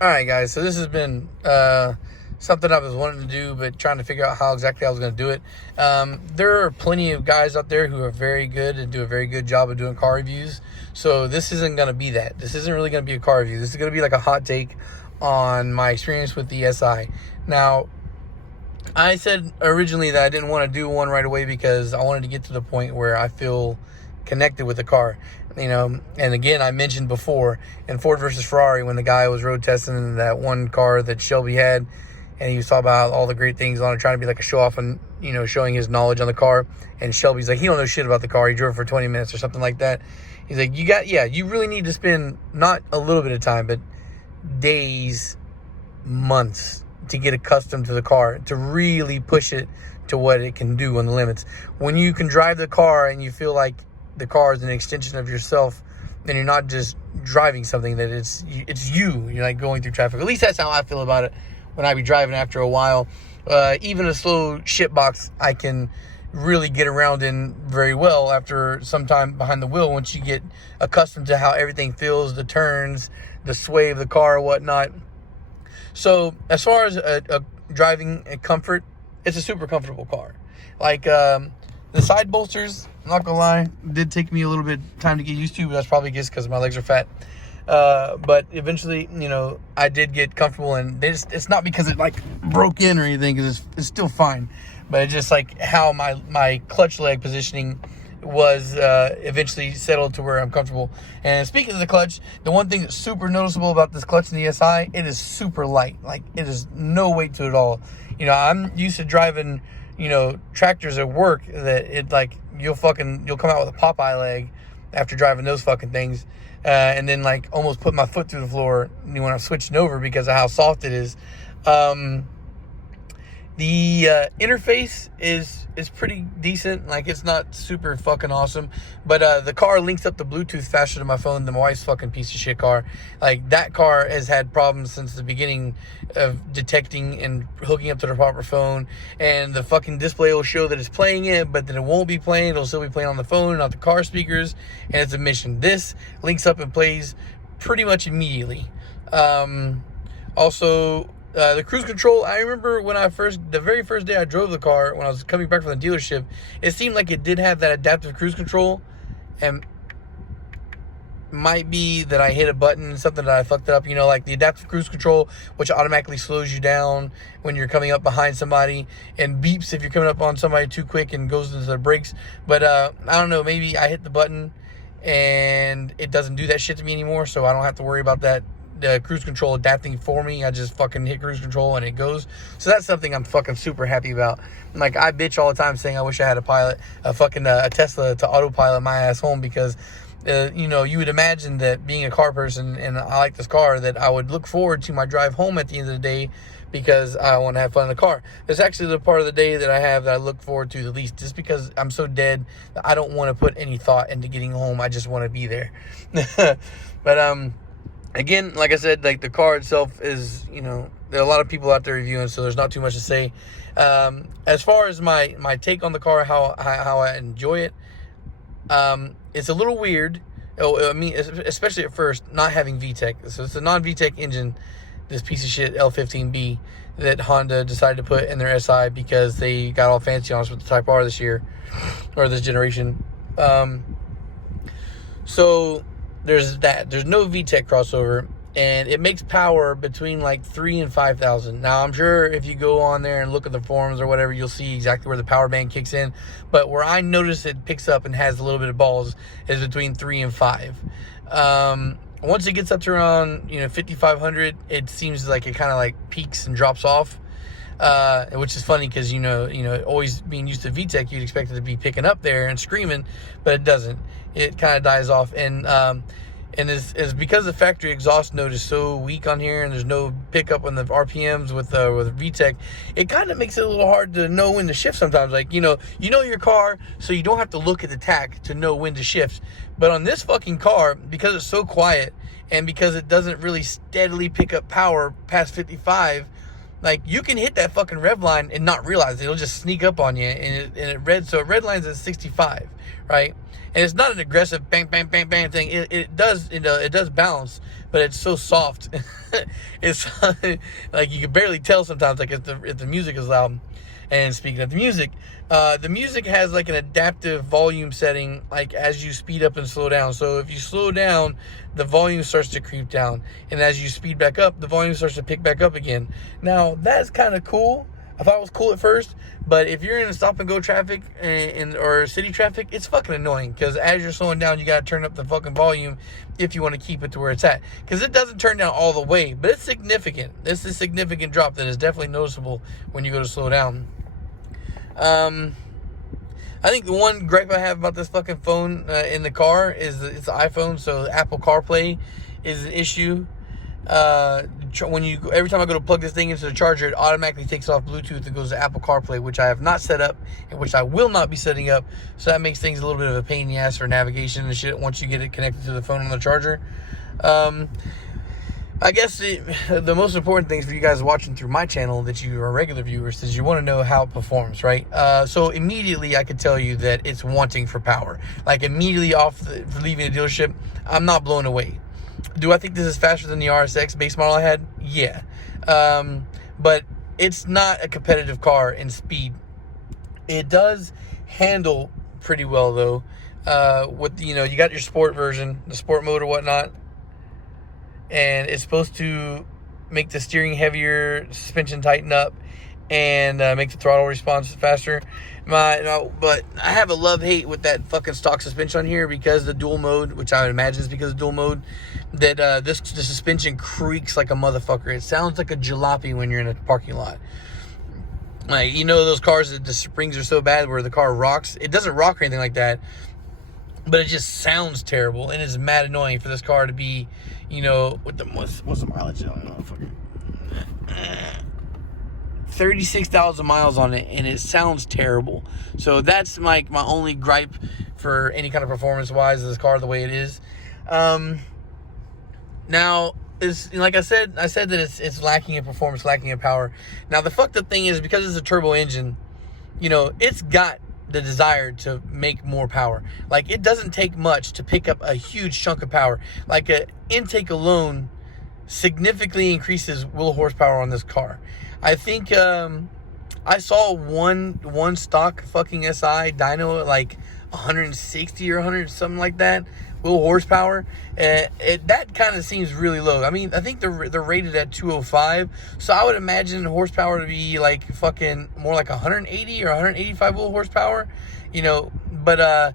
All right, guys. So this has been something I was wanting to do, but trying to figure out how exactly I was going to do it. There are plenty of guys out there who are very good and do a very good job of doing car reviews. So this isn't going to be that. This isn't really going to be a car review. This is going to be like a hot take on my experience with the SI. Now, I said originally that I didn't want to do one right away because I wanted to get to the point where I feel connected with the car. And again, I mentioned before in Ford versus Ferrari when the guy was road testing that one car that Shelby had, and he was talking about all the great things on it, trying to be like a show off and, showing his knowledge on the car. And Shelby's like, he don't know shit about the car. He drove for 20 minutes or something like that. He's like, you really need to spend not a little bit of time, but days, months to get accustomed to the car, to really push it to what it can do on the limits. When you can drive the car and you feel like the car is an extension of yourself, and you're not just driving something, that it's you. You're like going through traffic. At least that's how I feel about it when I be driving after a while. Even a slow shit box, I can really get around in very well after some time behind the wheel, once you get accustomed to how everything feels, the turns, the sway of the car, whatnot. So as far as a driving comfort, it's a super comfortable car. Like the side bolsters, I'm not gonna lie, did take me a little bit time to get used to, but that's probably just because my legs are fat. But eventually, I did get comfortable, and it's not because it like broke in or anything, because it's still fine. But it's just like how my clutch leg positioning was eventually settled to where I'm comfortable. And speaking of the clutch, the one thing that's super noticeable about this clutch in the SI, it is super light. Like, it is no weight to it at all. I'm used to driving, tractors at work that it like you'll come out with a Popeye leg after driving those fucking things, and then like almost put my foot through the floor when I'm switching over because of how soft it is. The interface is pretty decent. Like, it's not super fucking awesome, but the car links up the Bluetooth faster to my phone than my wife's fucking piece of shit car. Like, that car has had problems since the beginning of detecting and hooking up to the proper phone, and the fucking display will show that it's playing it, but then it won't be playing. It'll still be playing on the phone, not the car speakers, and it's a mission. This links up and plays pretty much immediately. Also, the cruise control, I remember when the very first day I drove the car, when I was coming back from the dealership, it seemed like it did have that adaptive cruise control, and might be that I hit a button, something that I fucked up, like the adaptive cruise control, which automatically slows you down when you're coming up behind somebody, and beeps if you're coming up on somebody too quick and goes into the brakes. But I don't know, maybe I hit the button and it doesn't do that shit to me anymore, so I don't have to worry about that. The cruise control adapting for me. I just fucking hit cruise control and it goes. So that's something I'm fucking super happy about. Like, I bitch all the time saying I wish I had a Tesla to autopilot my ass home, because you would imagine that being a car person, and I like this car, that I would look forward to my drive home at the end of the day because I want to have fun in the car. It's actually the part of the day that I have that I look forward to the least, just because I'm so dead that I don't want to put any thought into getting home. I just want to be there. But again, like I said, like, the car itself is, there are a lot of people out there reviewing, so there's not too much to say. As far as my take on the car, how I enjoy it, it's a little weird. I mean, especially at first, not having VTEC. So it's a non-VTEC engine, this piece of shit L15B that Honda decided to put in their SI because they got all fancy on us with the Type R this year, or this generation. So there's that. There's no VTEC crossover, and it makes power between like 3,000 and 5,000. Now, I'm sure if you go on there and look at the forums or whatever, you'll see exactly where the power band kicks in. But where I notice it picks up and has a little bit of balls is between 3 and 5. Once it gets up to around 5,500, it seems like it kind of like peaks and drops off. Which is funny because always being used to VTEC, you'd expect it to be picking up there and screaming, but it doesn't. It kind of dies off, and it's because the factory exhaust note is so weak on here, and there's no pickup on the RPMs with VTEC. It kind of makes it a little hard to know when to shift sometimes. Like, you know your car, so you don't have to look at the tach to know when to shift. But on this fucking car, because it's so quiet and because it doesn't really steadily pick up power past 55. Like, you can hit that fucking rev line and not realize it. It'll just sneak up on you, and it redlines at 65. right? And it's not an aggressive bang, bang, bang, bang thing. It does, it does bounce, but it's so soft. It's like you can barely tell sometimes, like if the music is loud. And speaking of the music has like an adaptive volume setting, like as you speed up and slow down. So if you slow down, the volume starts to creep down, and as you speed back up, the volume starts to pick back up again. Now that's kind of cool. I thought it was cool at first, but if you're in stop and go traffic or city traffic, it's fucking annoying, because as you're slowing down, you gotta turn up the fucking volume if you want to keep it to where it's at, because it doesn't turn down all the way, but it's significant. It's a significant drop that is definitely noticeable when you go to slow down. I think the one gripe I have about this fucking phone in the car is it's an iPhone, so Apple CarPlay is an issue. Every time I go to plug this thing into the charger, it automatically takes off Bluetooth and goes to Apple CarPlay, which I have not set up, and which I will not be setting up. So that makes things a little bit of a pain in the ass for navigation and shit once you get it connected to the phone on the charger. I guess the most important things for you guys watching through my channel, that you are regular viewers, is you want to know how it performs, right? So immediately I could tell you that it's wanting for power. Like immediately for leaving the dealership, I'm not blown away. Do I think this is faster than the RSX base model I had? Yeah. But it's not a competitive car in speed. It does handle pretty well though. You got your sport version, the sport mode or whatnot, and it's supposed to make the steering heavier, suspension tighten up, and make the throttle response faster. But I have a love-hate with that fucking stock suspension on here, because the dual mode, which I would imagine is because of dual mode, that the suspension creaks like a motherfucker. It sounds like a jalopy when you're in a parking lot. Like, those cars that the springs are so bad where the car rocks. It doesn't rock or anything like that, but it just sounds terrible, and it's mad annoying for this car to be, what's the mileage on it, motherfucker? 36,000 miles on it, and it sounds terrible. So that's like my only gripe for any kind of performance-wise of this car, the way it is. Now, like I said that it's lacking in performance, lacking in power. Now, the fucked up thing is, because it's a turbo engine, it's got the desire to make more power. Like, it doesn't take much to pick up a huge chunk of power. Like, an intake alone significantly increases wheel horsepower on this car. I think I saw one stock fucking SI dyno at like 160 or 100, something like that, wheel horsepower. That kind of seems really low. I mean, I think they're rated at 205, so I would imagine horsepower to be like fucking more like 180 or 185 wheel horsepower, but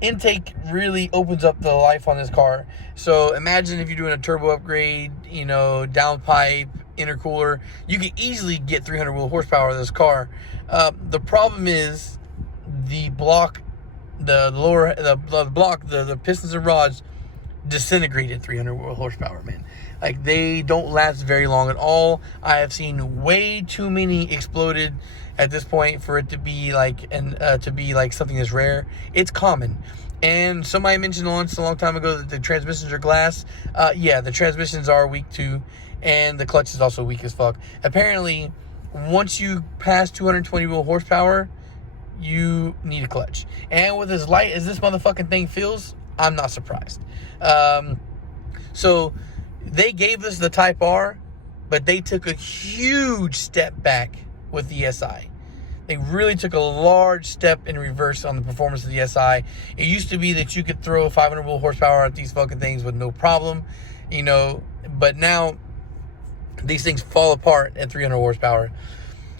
intake really opens up the life on this car. So imagine if you're doing a turbo upgrade, downpipe, intercooler, you can easily get 300 wheel horsepower of this car. The problem is the block, the pistons and rods disintegrated 300 wheel horsepower, man. Like, they don't last very long at all. I have seen way too many exploded at this point for it to be like something that's rare. It's common. And somebody mentioned once a long time ago that the transmissions are glass. Yeah, the transmissions are weak too, and the clutch is also weak as fuck. Apparently, once you pass 220 wheel horsepower, you need a clutch. And with as light as this motherfucking thing feels, I'm not surprised. So they gave us the Type R, but they took a huge step back with the SI. They really took a large step in reverse on the performance of the SI. It used to be that you could throw 500 wheel horsepower at these fucking things with no problem, but now these things fall apart at 300 horsepower.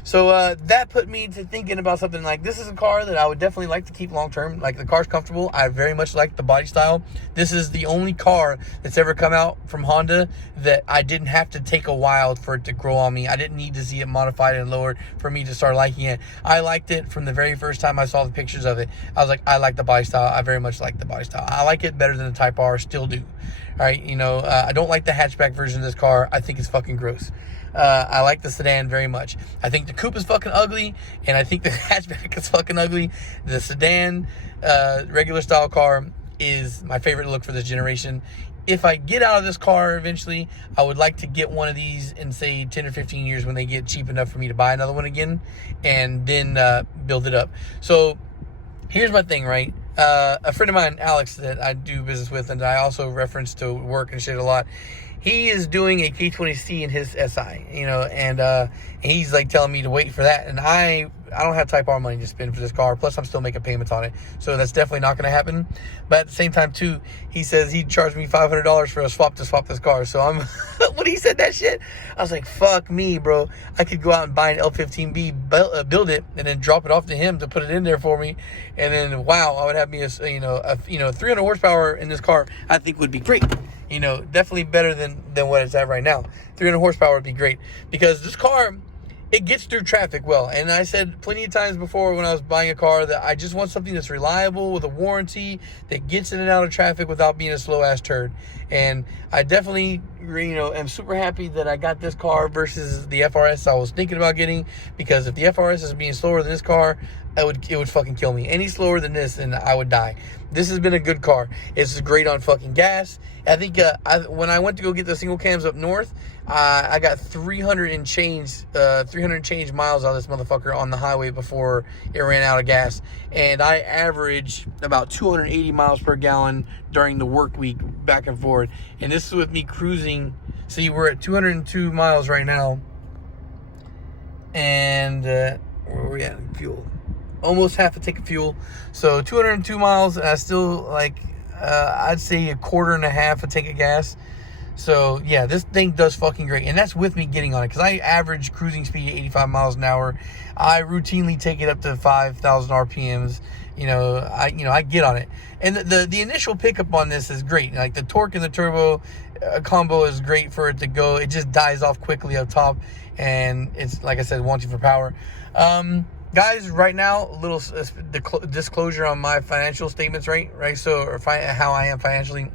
So that put me to thinking about something like, this is a car that I would definitely like to keep long term. Like, the car's comfortable. I very much like the body style. This is the only car that's ever come out from Honda that I didn't have to take a while for it to grow on me. I didn't need to see it modified and lowered for me to start liking it. I liked it from the very first time I saw the pictures of it. I was like, I like the body style. I very much like the body style. I like it better than the Type R, still do. All right, I don't like the hatchback version of this car. I think it's fucking gross. I like the sedan very much. I think the coupe is fucking ugly, and I think the hatchback is fucking ugly. The sedan, regular style car, is my favorite look for this generation. If I get out of this car eventually, I would like to get one of these in, say, 10 or 15 years when they get cheap enough for me to buy another one again, and then build it up. So here's my thing, right? A friend of mine, Alex, that I do business with, and I also reference to work and shit a lot. He is doing a K20C in his SI, and he's like telling me to wait for that. And I don't have Type R money to spend for this car. Plus, I'm still making payments on it, so that's definitely not going to happen. But at the same time, too, he says he'd charge me $500 for a swap to swap this car. So I'm when he said that shit, I was like, "Fuck me, bro! I could go out and buy an L15B, build it, and then drop it off to him to put it in there for me, and then wow, I would have me a 300 horsepower in this car. I think would be great." Definitely better than what it's at right now. 300 horsepower would be great because this car, it gets through traffic well. And I said plenty of times before when I was buying a car that I just want something that's reliable with a warranty that gets in and out of traffic without being a slow ass turd. And I definitely, am super happy that I got this car versus the FRS I was thinking about getting, because if the FRS is being slower than this car, it would fucking kill me. Any slower than this, and I would die. This has been a good car. It's great on fucking gas. I think when I went to go get the single cams up north, I got 300 and change miles out of this motherfucker on the highway before it ran out of gas. And I average about 280 miles per gallon during the work week back and forth. And this is with me cruising. See, we're at 202 miles right now. And where are we at in fuel? Almost half a tank of fuel. So 202 miles, and I still I'd say a quarter and a half a tank of gas. So yeah, this thing does fucking great, and that's with me getting on it, because I average cruising speed at 85 miles an hour. I routinely take it up to 5,000 RPMs. I get on it, and the initial pickup on this is great. Like the torque and the turbo combo is great for it to go. It just dies off quickly up top, and it's like I said, wanting for power. Guys, right now, a little disclosure on my financial statements, right? So, how I am financially.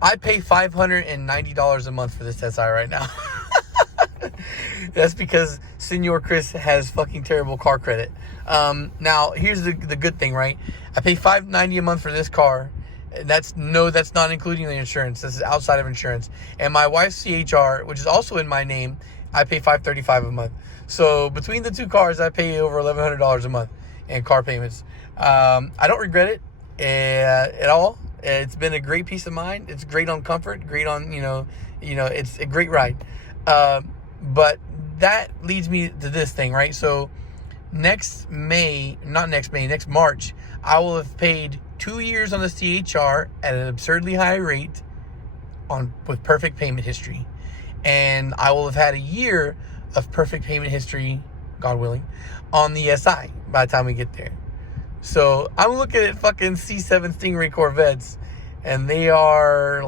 I pay $590 a month for this SI right now. That's because Senor Chris has fucking terrible car credit. Now, here's the good thing, right? I pay $590 a month for this car. That's not including the insurance. This is outside of insurance. And my wife's CHR, which is also in my name, I pay $535 a month. So between the two cars, I pay over $1,100 a month in car payments. I don't regret it at all. It's been a great peace of mind. It's great on comfort, great on, it's a great ride. But that leads me to this thing, right? So next March, I will have paid 2 years on the CHR at an absurdly high rate with perfect payment history. And I will have had a year of perfect payment history, God willing, on the SI by the time we get there. So I'm looking at fucking C7 Stingray Corvettes, and they are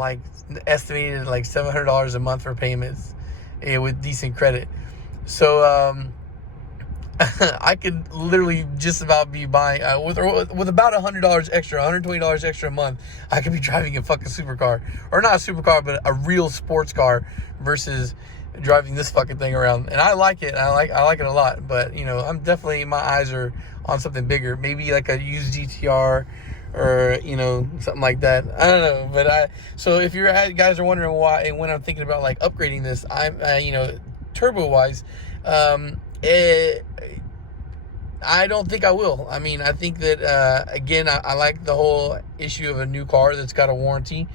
estimated $700 a month for payments with decent credit. So I could literally just about be buying with about $100 extra, $120 extra a month. I could be driving a fucking supercar, or not a supercar, but a real sports car, versus driving this fucking thing around. And I like it. I like it a lot. But I'm definitely, my eyes are on something bigger, maybe like a used GTR, or something like that. I don't know. But so if you guys are wondering why and when I'm thinking about upgrading this, I'm turbo wise, I don't think I will. I mean, I think that again, I like the whole issue of a new car that's got a warranty.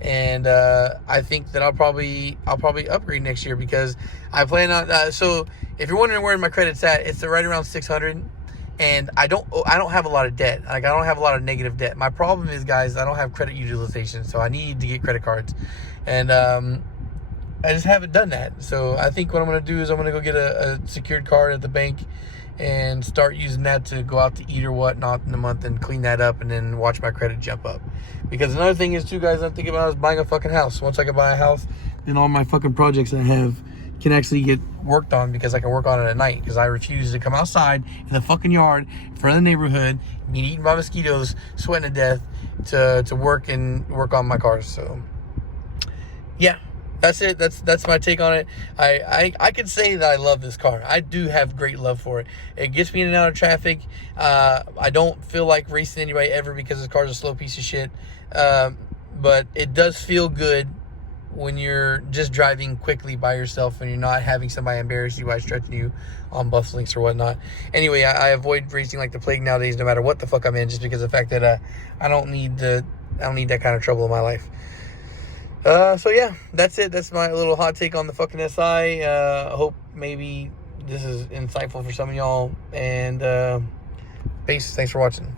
And I think that I'll probably upgrade next year, because I plan on. So if you're wondering where my credit's at, it's right around 600, and I don't have a lot of debt. I don't have a lot of negative debt. My problem is, guys, I don't have credit utilization, so I need to get credit cards, and I just haven't done that. So I think what I'm gonna do is I'm gonna go get a secured card at the bank and start using that to go out to eat or whatnot in a month, and clean that up, and then watch my credit jump up. Because another thing is too, guys, I'm thinking about is buying a fucking house. Once I can buy a house, then all my fucking projects I have can actually get worked on, because I can work on it at night, because I refuse to come outside in the fucking yard in front of the neighborhood, being eaten by mosquitoes, sweating to death to work on my cars. So yeah. That's it. That's my take on it. I can say that I love this car. I do have great love for it. It gets me in and out of traffic. I don't feel like racing anybody ever, because this car's a slow piece of shit. But it does feel good when you're just driving quickly by yourself and you're not having somebody embarrass you by stretching you on bus links or whatnot. Anyway, I avoid racing like the plague nowadays, no matter what the fuck I'm in, just because of the fact that I don't need that kind of trouble in my life. So yeah, that's it. That's my little hot take on the fucking SI. I hope maybe this is insightful for some of y'all. And peace. Thanks for watching.